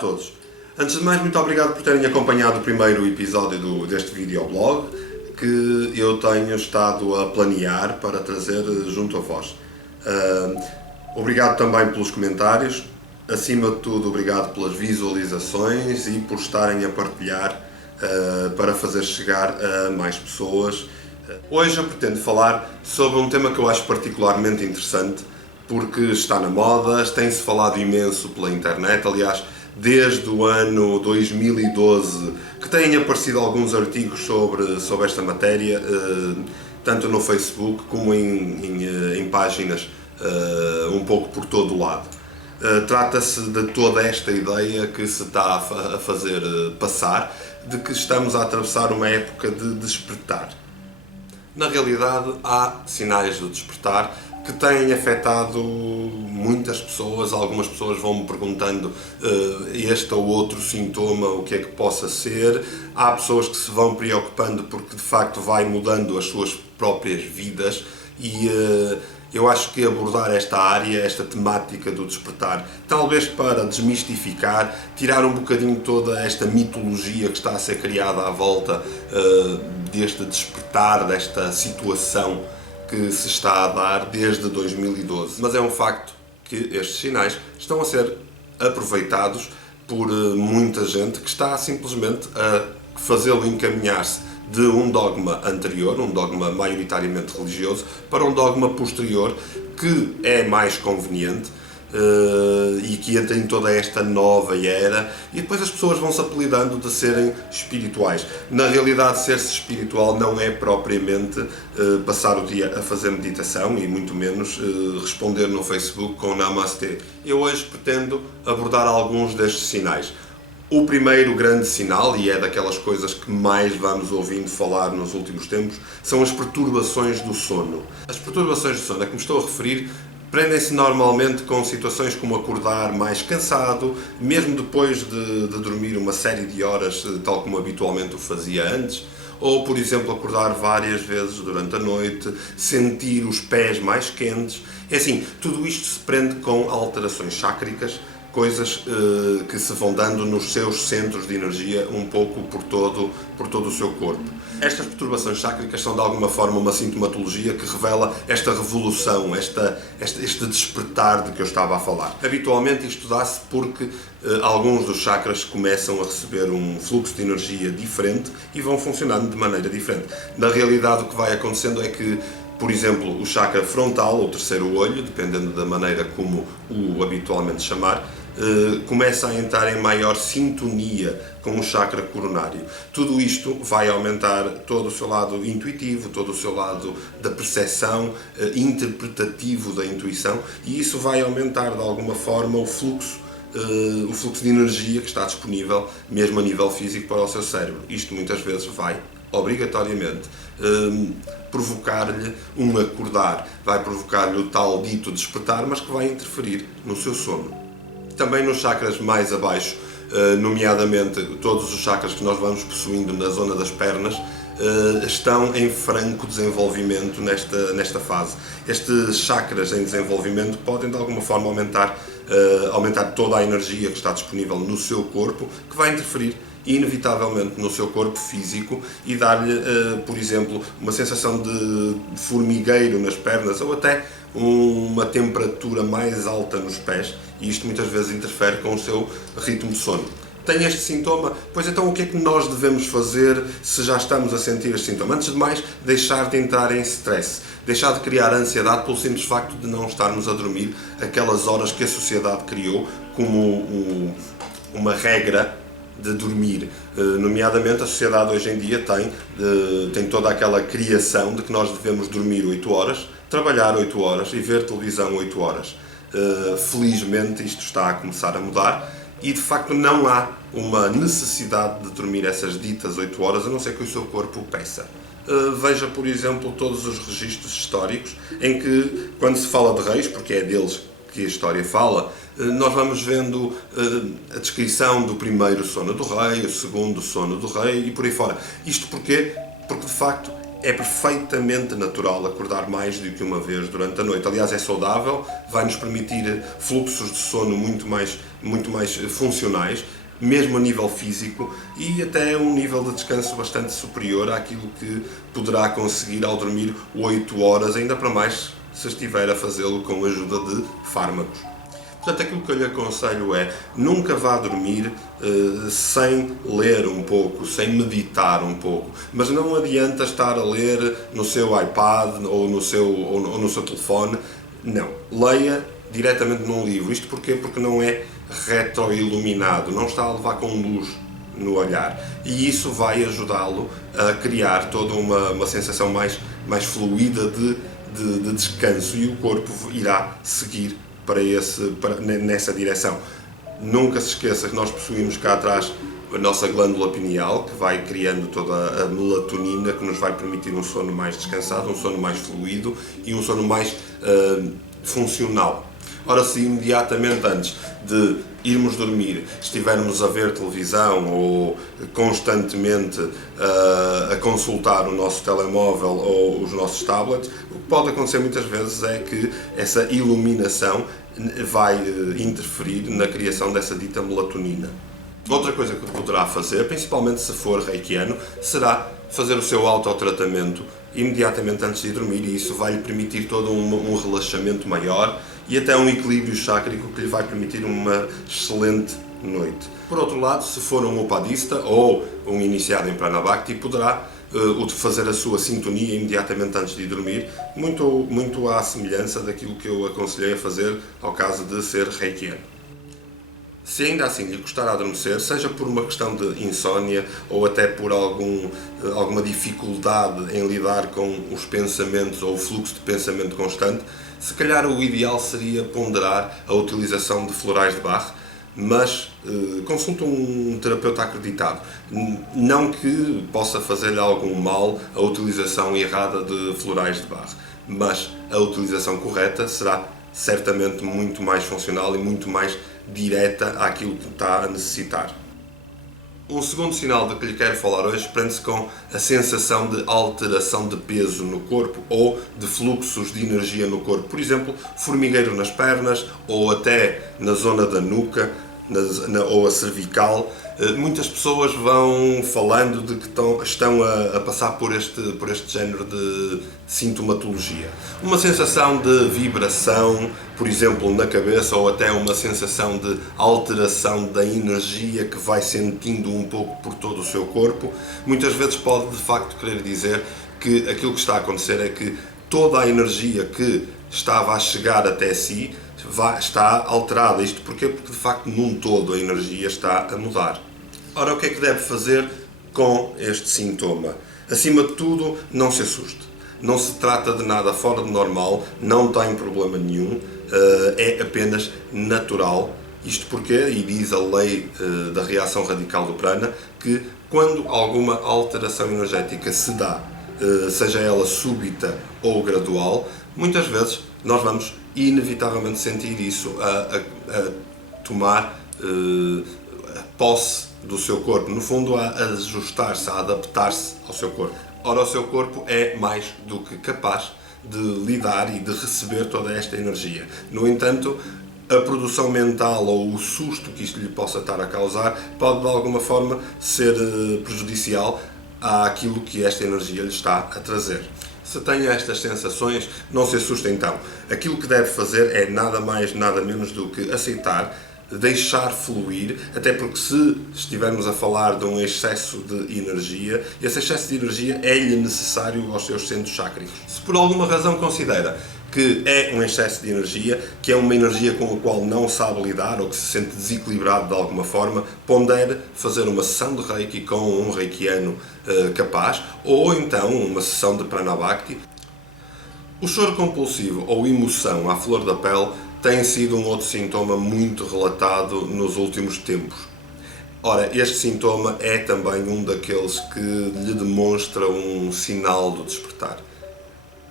todos. Antes de mais, muito obrigado por terem acompanhado o primeiro episódio deste videoblog que eu tenho estado a planear para trazer junto a vós. Obrigado também pelos comentários, acima de tudo obrigado pelas visualizações e por estarem a partilhar para fazer chegar a mais pessoas. Hoje eu pretendo falar sobre um tema que eu acho particularmente interessante porque está na moda, tem-se falado imenso pela internet, aliás, desde o ano 2012 que têm aparecido alguns artigos sobre esta matéria, tanto no Facebook como em páginas um pouco por todo o lado. Trata-se de toda esta ideia que se está a fazer passar, de que estamos a atravessar uma época de despertar. Na realidade, há sinais do despertar que têm afetado muitas pessoas. Algumas pessoas vão-me perguntando este ou outro sintoma, o que é que possa ser. Há pessoas que se vão preocupando porque de facto vai mudando as suas próprias vidas e eu acho que abordar esta área, esta temática do despertar, talvez para desmistificar, tirar um bocadinho toda esta mitologia que está a ser criada à volta deste despertar, desta situação que se está a dar desde 2012. Mas é um facto que estes sinais estão a ser aproveitados por muita gente que está simplesmente a fazê-lo encaminhar-se de um dogma anterior, um dogma maioritariamente religioso, para um dogma posterior que é mais conveniente e que entra em toda esta nova era, e depois as pessoas vão se apelidando de serem espirituais. Na realidade, ser-se espiritual não é propriamente passar o dia a fazer meditação e muito menos responder no Facebook com Namastê. Eu hoje pretendo abordar alguns destes sinais. O primeiro grande sinal, e é daquelas coisas que mais vamos ouvindo falar nos últimos tempos, são as perturbações do sono. As perturbações do sono a que me estou a referir prendem-se normalmente com situações como acordar mais cansado, mesmo depois de dormir uma série de horas, tal como habitualmente o fazia antes, ou, por exemplo, acordar várias vezes durante a noite, sentir os pés mais quentes. É assim, tudo isto se prende com alterações chácricas, coisas que se vão dando nos seus centros de energia um pouco por todo o seu corpo. Estas perturbações chácricas são de alguma forma uma sintomatologia que revela esta revolução, este despertar de que eu estava a falar. Habitualmente isto dá-se porque alguns dos chakras começam a receber um fluxo de energia diferente e vão funcionando de maneira diferente. Na realidade o que vai acontecendo é que, por exemplo, o chakra frontal, ou terceiro olho, dependendo da maneira como o habitualmente chamar, começa a entrar em maior sintonia com o chakra coronário. Tudo isto vai aumentar todo o seu lado intuitivo, todo o seu lado da percepção, interpretativo da intuição, e isso vai aumentar de alguma forma o fluxo de energia que está disponível, mesmo a nível físico, para o seu cérebro. Isto muitas vezes vai, obrigatoriamente, provocar-lhe um acordar, vai provocar-lhe o tal dito despertar, mas que vai interferir no seu sono. Também nos chakras mais abaixo, nomeadamente todos os chakras que nós vamos possuindo na zona das pernas, estão em franco desenvolvimento nesta fase. Estes chakras em desenvolvimento podem de alguma forma aumentar toda a energia que está disponível no seu corpo, que vai interferir inevitavelmente no seu corpo físico e dar-lhe, por exemplo, uma sensação de formigueiro nas pernas ou até uma temperatura mais alta nos pés, e isto muitas vezes interfere com o seu ritmo de sono. Tem este sintoma? Pois então o que é que nós devemos fazer se já estamos a sentir este sintoma? Antes de mais, deixar de entrar em stress, deixar de criar ansiedade pelo simples facto de não estarmos a dormir aquelas horas que a sociedade criou como uma regra de dormir. Nomeadamente a sociedade hoje em dia tem toda aquela criação de que nós devemos dormir 8 horas, trabalhar 8 horas e ver televisão 8 horas. Felizmente isto está a começar a mudar e de facto não há uma necessidade de dormir essas ditas 8 horas, a não ser que o seu corpo o peça. Veja, por exemplo, todos os registros históricos em que, quando se fala de reis, porque é deles que a história fala, nós vamos vendo a descrição do primeiro sono do rei, o segundo sono do rei e por aí fora. Isto porquê? Porque de facto É perfeitamente natural acordar mais do que uma vez durante a noite. Aliás, é saudável, vai nos permitir fluxos de sono muito mais funcionais, mesmo a nível físico, e até um nível de descanso bastante superior àquilo que poderá conseguir ao dormir 8 horas, ainda para mais se estiver a fazê-lo com a ajuda de fármacos. Portanto, aquilo que eu lhe aconselho é nunca vá dormir sem ler um pouco, sem meditar um pouco. Mas não adianta estar a ler no seu iPad ou no seu telefone. Não. Leia diretamente num livro. Isto porquê? Porque não é retroiluminado, não está a levar com luz no olhar. E isso vai ajudá-lo a criar toda uma sensação mais fluida de descanso, e o corpo irá seguir nessa direção. Nunca se esqueça que nós possuímos cá atrás a nossa glândula pineal, que vai criando toda a melatonina que nos vai permitir um sono mais descansado, um sono mais fluido e um sono mais funcional. Ora, se imediatamente antes de irmos dormir estivermos a ver televisão ou constantemente a consultar o nosso telemóvel ou os nossos tablets, o que pode acontecer muitas vezes é que essa iluminação vai interferir na criação dessa dita melatonina. Outra coisa que poderá fazer, principalmente se for reikiano, será fazer o seu autotratamento imediatamente antes de dormir, e isso vai lhe permitir todo um relaxamento maior e até um equilíbrio chácrico que lhe vai permitir uma excelente noite. Por outro lado, se for um upadista ou um iniciado em Pranabhakti, poderá fazer a sua sintonia imediatamente antes de dormir, muito à semelhança daquilo que eu aconselhei a fazer ao caso de ser reikiano. Se ainda assim lhe custar a adormecer, seja por uma questão de insónia ou até por alguma dificuldade em lidar com os pensamentos ou o fluxo de pensamento constante, se calhar o ideal seria ponderar a utilização de florais de Bach, mas consulte um terapeuta acreditado. Não que possa fazer-lhe algum mal a utilização errada de florais de Bach, mas a utilização correta será certamente muito mais funcional e muito mais direta àquilo que está a necessitar. Um segundo sinal de que lhe quero falar hoje prende-se com a sensação de alteração de peso no corpo ou de fluxos de energia no corpo. Por exemplo, formigueiro nas pernas ou até na zona da nuca ou a cervical. Muitas pessoas vão falando de que estão a passar por este género de sintomatologia. Uma sensação de vibração, por exemplo, na cabeça, ou até uma sensação de alteração da energia que vai sentindo um pouco por todo o seu corpo, muitas vezes pode de facto querer dizer que aquilo que está a acontecer é que toda a energia que estava a chegar até si está alterada. Isto porquê? Porque de facto num todo a energia está a mudar. Ora, o que é que deve fazer com este sintoma? Acima de tudo, não se assuste. Não se trata de nada fora de normal, não tem problema nenhum, é apenas natural. Isto porquê? E diz a lei da reação radical do prana, que quando alguma alteração energética se dá, seja ela súbita ou gradual, muitas vezes nós vamos inevitavelmente sentir isso a tomar posse do seu corpo, no fundo a ajustar-se, a adaptar-se ao seu corpo. Ora, o seu corpo é mais do que capaz de lidar e de receber toda esta energia. No entanto, a produção mental ou o susto que isto lhe possa estar a causar pode de alguma forma ser prejudicial àquilo que esta energia lhe está a trazer. Se tem estas sensações, não se assuste então. Aquilo que deve fazer é nada mais, nada menos do que aceitar, deixar fluir, até porque se estivermos a falar de um excesso de energia, esse excesso de energia é-lhe necessário aos seus centros chácricos. Se por alguma razão considera que é um excesso de energia, que é uma energia com a qual não sabe lidar ou que se sente desequilibrado de alguma forma, pondere fazer uma sessão de Reiki com um reikiano capaz, ou então uma sessão de Pranabhakti. O choro compulsivo ou emoção à flor da pele tem sido um outro sintoma muito relatado nos últimos tempos. Ora, este sintoma é também um daqueles que lhe demonstra um sinal do despertar.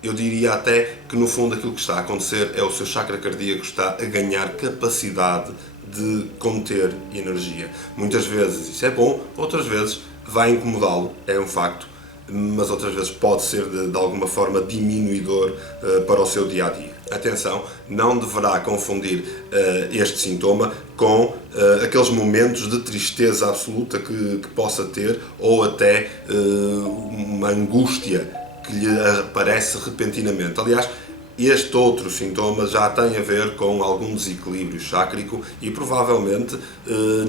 Eu diria até que no fundo aquilo que está a acontecer é o seu chakra cardíaco está a ganhar capacidade de conter energia. Muitas vezes isso é bom, outras vezes vai incomodá-lo, é um facto. mas outras vezes pode ser de alguma forma diminuidor para o seu dia-a-dia. Atenção, não deverá confundir este sintoma com aqueles momentos de tristeza absoluta que possa ter, ou até uma angústia que lhe aparece repentinamente. Aliás, este outro sintoma já tem a ver com algum desequilíbrio chácrico e provavelmente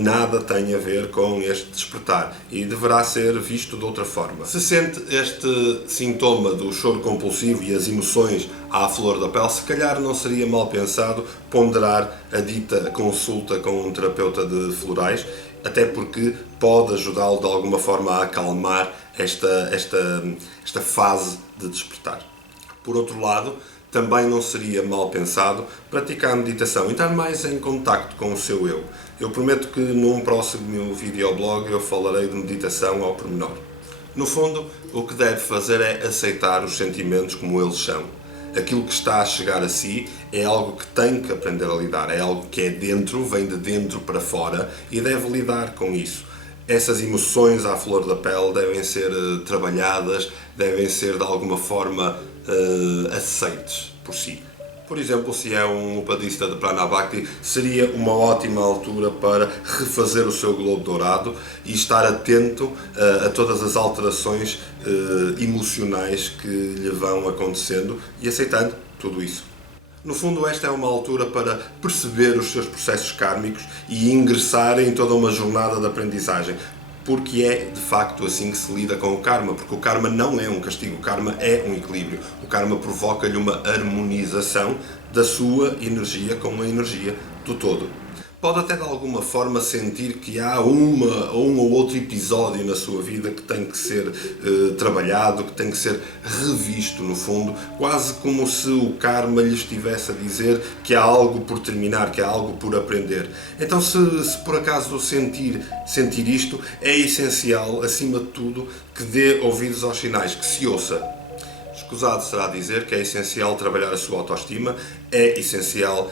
nada tem a ver com este despertar e deverá ser visto de outra forma. Se sente este sintoma do choro compulsivo e as emoções à flor da pele, se calhar não seria mal pensado ponderar a dita consulta com um terapeuta de florais, até porque pode ajudá-lo de alguma forma a acalmar esta fase de despertar. Por outro lado, também não seria mal pensado praticar meditação e estar mais em contacto com o seu eu. Eu prometo que num próximo videoblog eu falarei de meditação ao pormenor. No fundo, o que deve fazer é aceitar os sentimentos como eles são. Aquilo que está a chegar a si é algo que tem que aprender a lidar, é algo que é dentro, vem de dentro para fora e deve lidar com isso. Essas emoções à flor da pele devem ser trabalhadas, devem ser de alguma forma aceites por si. Por exemplo, se é um upadista de Pranabhakti, seria uma ótima altura para refazer o seu globo dourado e estar atento a todas as alterações emocionais que lhe vão acontecendo e aceitando tudo isso. No fundo, esta é uma altura para perceber os seus processos kármicos e ingressar em toda uma jornada de aprendizagem, porque é de facto assim que se lida com o karma, porque o karma não é um castigo, o karma é um equilíbrio. O karma provoca-lhe uma harmonização da sua energia com a energia do todo. Pode até de alguma forma sentir que há um ou outro episódio na sua vida que tem que ser trabalhado, que tem que ser revisto no fundo, quase como se o karma lhe estivesse a dizer que há algo por terminar, que há algo por aprender. Então se por acaso sentir isto, é essencial, acima de tudo, que dê ouvidos aos sinais, que se ouça. Escusado será dizer que é essencial trabalhar a sua autoestima, é essencial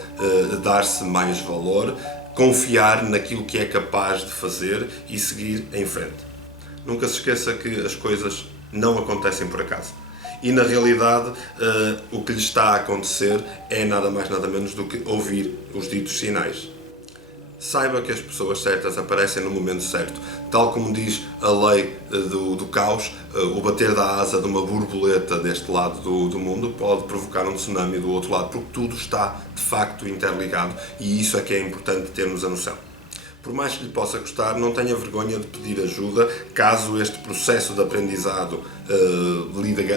dar-se mais valor, confiar naquilo que é capaz de fazer e seguir em frente. Nunca se esqueça que as coisas não acontecem por acaso. E na realidade o que lhe está a acontecer é nada mais nada menos do que ouvir os ditos sinais. Saiba que as pessoas certas aparecem no momento certo. Tal como diz a lei do caos, o bater da asa de uma borboleta deste lado do mundo pode provocar um tsunami do outro lado, porque tudo está de facto interligado e isso é que é importante termos a noção. Por mais que lhe possa custar, não tenha vergonha de pedir ajuda caso este processo de aprendizado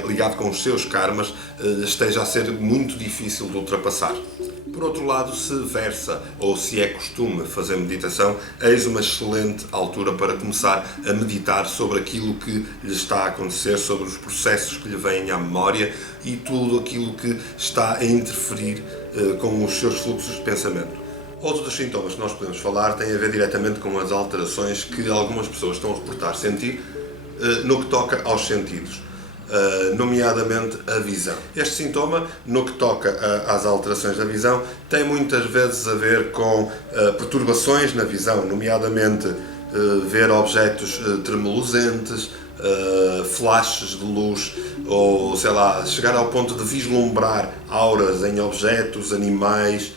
ligado com os seus karmas esteja a ser muito difícil de ultrapassar. Por outro lado, se versa ou se é costume fazer meditação, eis uma excelente altura para começar a meditar sobre aquilo que lhe está a acontecer, sobre os processos que lhe vêm à memória e tudo aquilo que está a interferir com os seus fluxos de pensamento. Outro dos sintomas que nós podemos falar tem a ver diretamente com as alterações que algumas pessoas estão a reportar sentir no que toca aos sentidos. Nomeadamente a visão. Este sintoma, no que toca às alterações da visão, tem muitas vezes a ver com perturbações na visão, nomeadamente ver objetos tremulosentes, flashes de luz, ou sei lá, chegar ao ponto de vislumbrar auras em objetos, animais,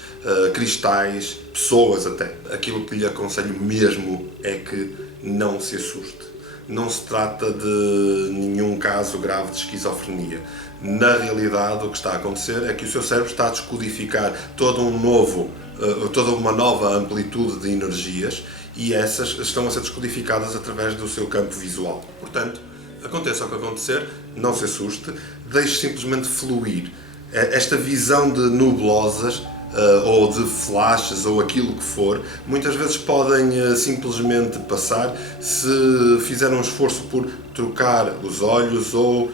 cristais, pessoas até. Aquilo que lhe aconselho mesmo é que não se assuste. Não se trata de nenhum caso grave de esquizofrenia. Na realidade, o que está a acontecer é que o seu cérebro está a descodificar toda uma nova amplitude de energias e essas estão a ser descodificadas através do seu campo visual. Portanto, aconteça o que acontecer, não se assuste, deixe simplesmente fluir. Esta visão de nublosas ou de flashes ou aquilo que for, muitas vezes podem simplesmente passar se fizer um esforço por trocar os olhos ou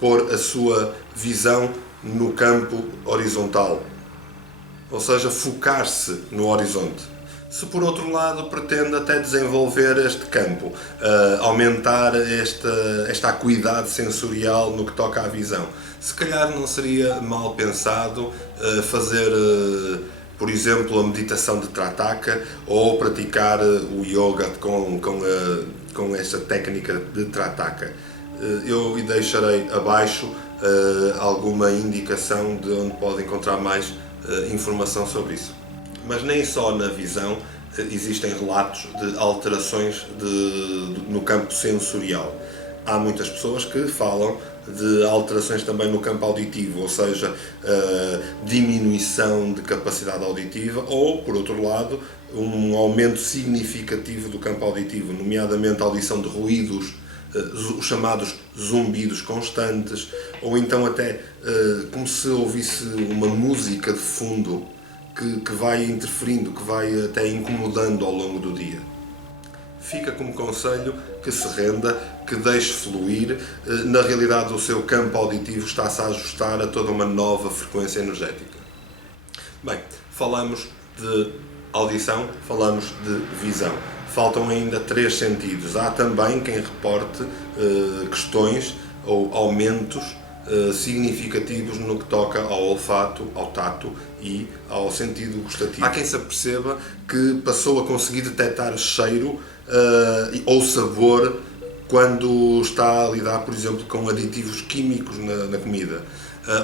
pôr a sua visão no campo horizontal, ou seja, focar-se no horizonte. Se por outro lado pretende até desenvolver este campo, aumentar esta acuidade sensorial no que toca à visão, se calhar não seria mal pensado fazer, por exemplo, a meditação de Trataka ou praticar o yoga com esta técnica de Trataka. Eu deixarei abaixo alguma indicação de onde pode encontrar mais informação sobre isso. Mas nem só na visão existem relatos de alterações no campo sensorial. Há muitas pessoas que falam de alterações também no campo auditivo, ou seja, diminuição de capacidade auditiva ou, por outro lado, um aumento significativo do campo auditivo, nomeadamente a audição de ruídos, os chamados zumbidos constantes, ou então até como se ouvisse uma música de fundo que vai interferindo, que vai até incomodando ao longo do dia. Fica como conselho que se renda, que deixe fluir. Na realidade, o seu campo auditivo está-se a ajustar a toda uma nova frequência energética. Bem, falamos de audição, falamos de visão. Faltam ainda 3 sentidos. Há também quem reporte questões ou aumentos significativos no que toca ao olfato, ao tato e ao sentido gustativo. Há quem se aperceba que passou a conseguir detectar cheiro ou sabor quando está a lidar, por exemplo, com aditivos químicos na comida.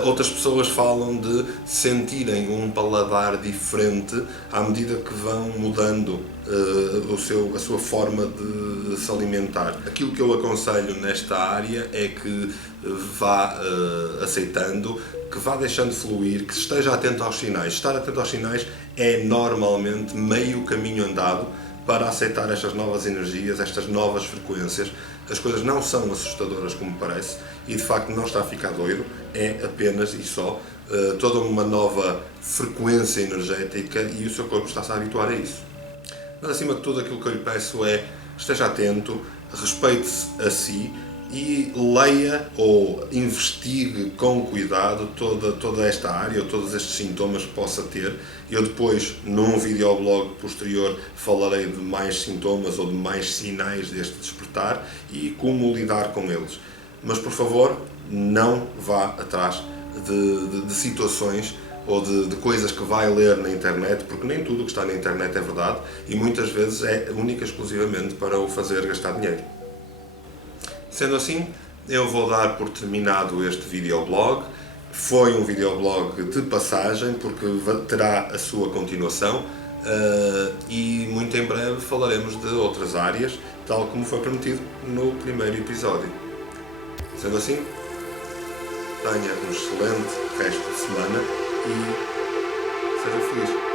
Outras pessoas falam de sentirem um paladar diferente à medida que vão mudando a sua forma de se alimentar. Aquilo que eu aconselho nesta área é que vá aceitando, que vá deixando fluir, que esteja atento aos sinais. Estar atento aos sinais é normalmente meio caminho andado para aceitar estas novas energias, estas novas frequências. As coisas não são assustadoras como parece e de facto não está a ficar doido, é apenas e só toda uma nova frequência energética e o seu corpo está-se a habituar a isso. Mas acima de tudo aquilo que eu lhe peço é esteja atento, respeite-se a si e leia ou investigue com cuidado toda esta área ou todos estes sintomas que possa ter. Eu depois, num videoblog posterior, falarei de mais sintomas ou de mais sinais deste despertar e como lidar com eles. Mas, por favor, não vá atrás de situações ou de coisas que vai ler na internet, porque nem tudo o que está na internet é verdade e muitas vezes é única e exclusivamente para o fazer gastar dinheiro. Sendo assim, eu vou dar por terminado este videoblog. Foi um videoblog de passagem, porque terá a sua continuação e muito em breve falaremos de outras áreas, tal como foi prometido no primeiro episódio. Sendo assim, tenha um excelente resto de semana e seja feliz.